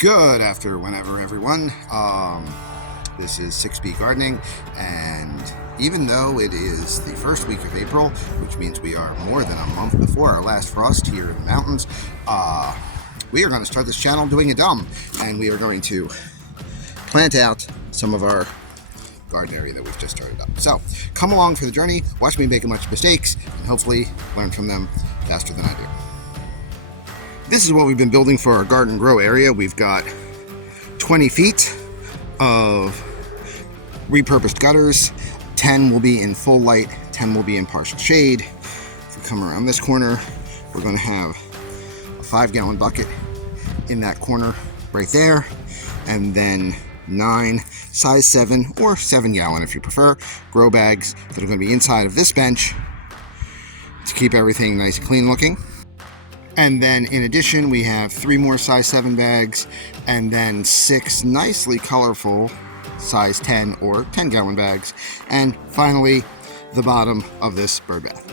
Good after whenever, everyone. This is 6B Gardening, and even though it is the first week of April, which means we are more than a month before our last frost here in the mountains, we are going to start this channel doing a dumb, and we are going to plant out some of our garden area that we've just started up. So come along for the journey, watch me make a bunch of mistakes, and hopefully learn from them faster than I do. This is what we've been building for our garden grow area. We've got 20 feet of repurposed gutters. 10 will be in full light, 10 will be in partial shade. If we come around this corner, we're going to have a 5-gallon bucket in that corner right there, and then 9 size 7 or 7-gallon if you prefer grow bags that are going to be inside of this bench to keep everything nice and clean looking. And then in addition, we have 3 more size 7 bags, and then 6 nicely colorful size 10 or 10-gallon bags, and finally the bottom of this bird bath.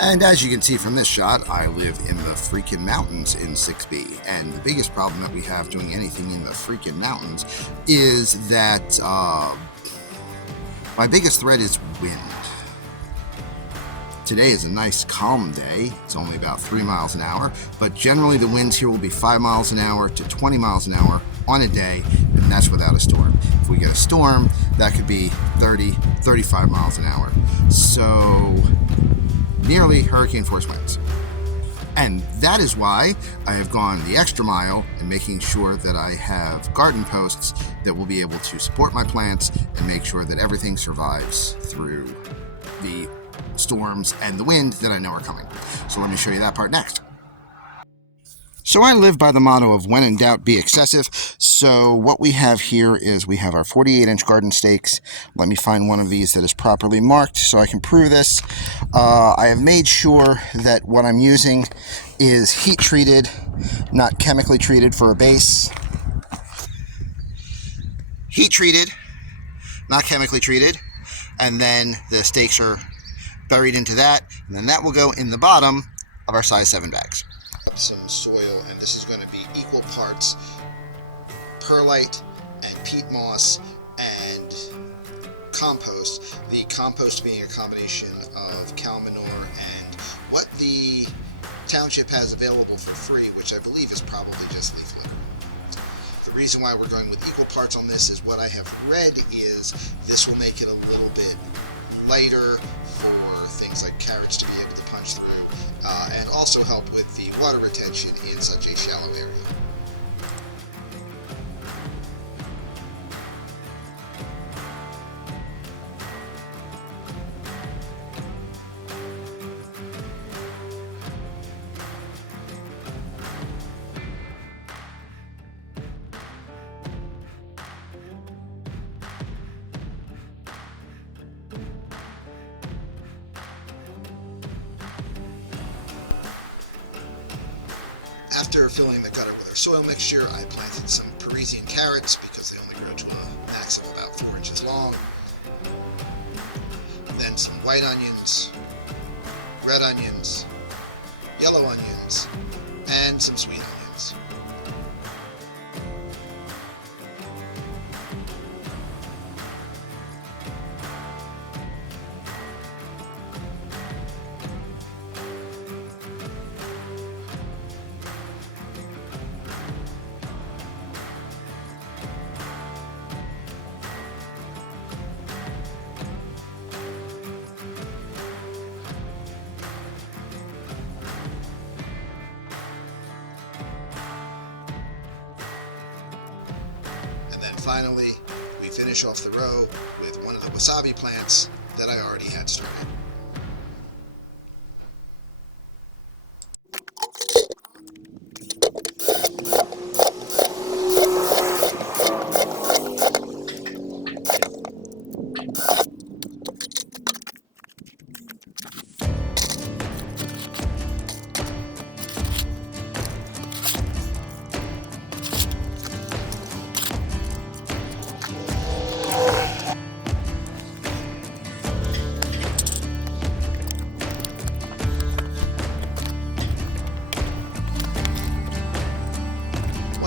And as you can see from this shot, I live in the freaking mountains in 6B, and the biggest problem that we have doing anything in the freaking mountains is that my biggest threat is wind. Today is a nice calm day. It's only about 3 miles an hour, but generally the winds here will be 5 miles an hour to 20 miles an hour on a day, and that's without a storm. If we get a storm, that could be 30, 35 miles an hour. So nearly hurricane force winds. And that is why I have gone the extra mile in making sure that I have garden posts that will be able to support my plants and make sure that everything survives through the storms and the wind that I know are coming. So let me show you that part next. So I live by the motto of when in doubt, be excessive. So what we have here is we have our 48-inch garden stakes. Let me find one of these that is properly marked so I can prove this. I have made sure that what I'm using is heat treated, not chemically treated for a base. Heat treated, not chemically treated, and then the stakes are buried into that, and then that will go in the bottom of our size 7 bags. Some soil, and this is going to be equal parts perlite and peat moss and compost. The compost being a combination of cow manure and what the township has available for free, which I believe is probably just leaf litter. The reason why we're going with equal parts on this is what I have read is this will make it a little bit lighter for things like carrots to be able to punch through, and also help with the water retention in such a shallow area. After filling the gutter with our soil mixture, I planted some Parisian carrots because they only grow to a max of about 4 inches long. Then some white onions, red onions, yellow onions, and some sweet onions. And then finally, we finish off the row with one of the wasabi plants that I already had started.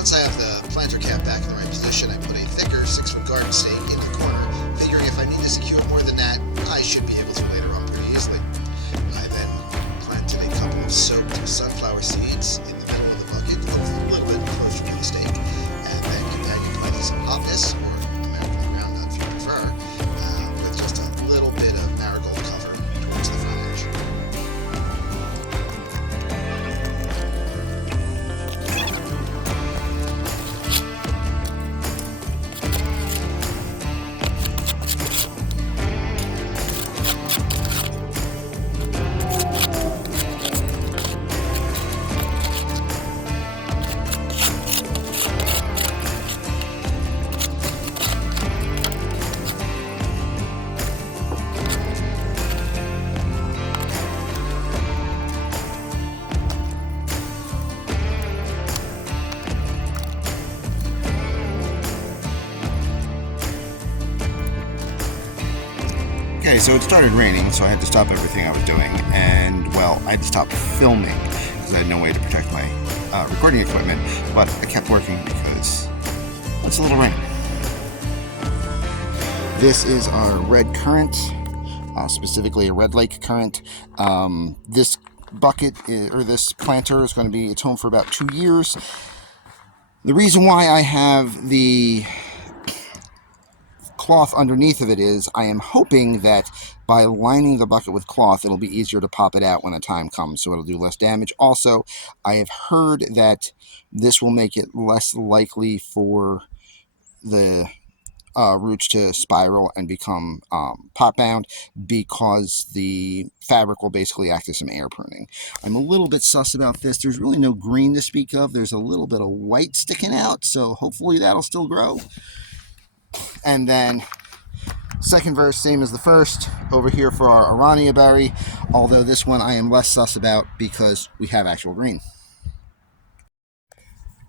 once I have the planter cap back in the right position, I put a thicker 6-foot garden stake in the corner, figuring if I need to secure more than that, I should be able to later on pretty easily. I then planted a couple of soaked sunflower seeds in the middle of the bucket, a little bit closer to the stake, and then companion planted some hopness, or American groundnut if you prefer, with just a little bit of marigold cover towards the front edge. Okay, so it started raining, so I had to stop everything I was doing, and, well, I had to stop filming because I had no way to protect my recording equipment, but I kept working because it's a little rain. This is our red currant, specifically a red lake currant. This bucket, or this planter, is going to be its home for about 2 years. The reason why I have the cloth underneath of it is I am hoping that by lining the bucket with cloth, it'll be easier to pop it out when the time comes, so it'll do less damage. Also, I have heard that this will make it less likely for the roots to spiral and become pot bound, because the fabric will basically act as some air pruning. I'm a little bit sus about this. There's really no green to speak of. There's a little bit of white sticking out, so hopefully that'll still grow. And then second verse, same as the first, over here for our Arania berry, although this one I am less sus about because we have actual green.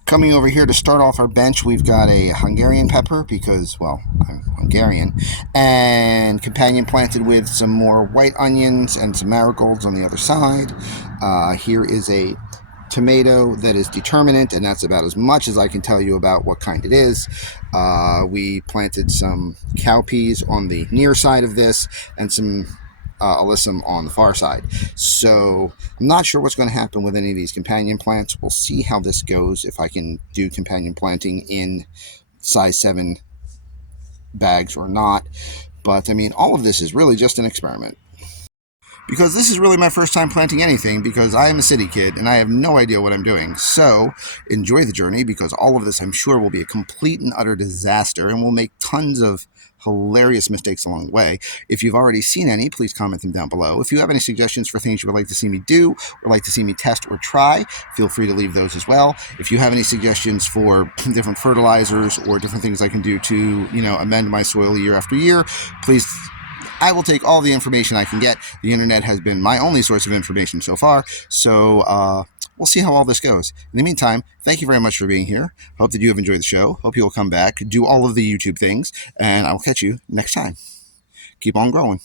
Coming over here to start off our bench, we've got a Hungarian pepper because, well, I'm Hungarian, and companion planted with some more white onions and some marigolds on the other side. Here is a tomato that is determinate, and that's about as much as I can tell you about what kind it is. We planted some cowpeas on the near side of this and some alyssum on the far side. So I'm not sure what's going to happen with any of these companion plants. We'll see how this goes, if I can do companion planting in size 7 bags or not. But I mean, all of this is really just an experiment, because this is really my first time planting anything, because I am a city kid and I have no idea what I'm doing. So enjoy the journey, because all of this I'm sure will be a complete and utter disaster, and we'll make tons of hilarious mistakes along the way. If you've already seen any, please comment them down below. If you have any suggestions for things you would like to see me do, or like to see me test or try, feel free to leave those as well. If you have any suggestions for different fertilizers or different things I can do to, amend my soil year after year, please, I will take all the information I can get. The internet has been my only source of information so far, so we'll see how all this goes. In the meantime, thank you very much for being here. Hope that you have enjoyed the show. Hope you will come back, do all of the YouTube things, and I will catch you next time. Keep on growing.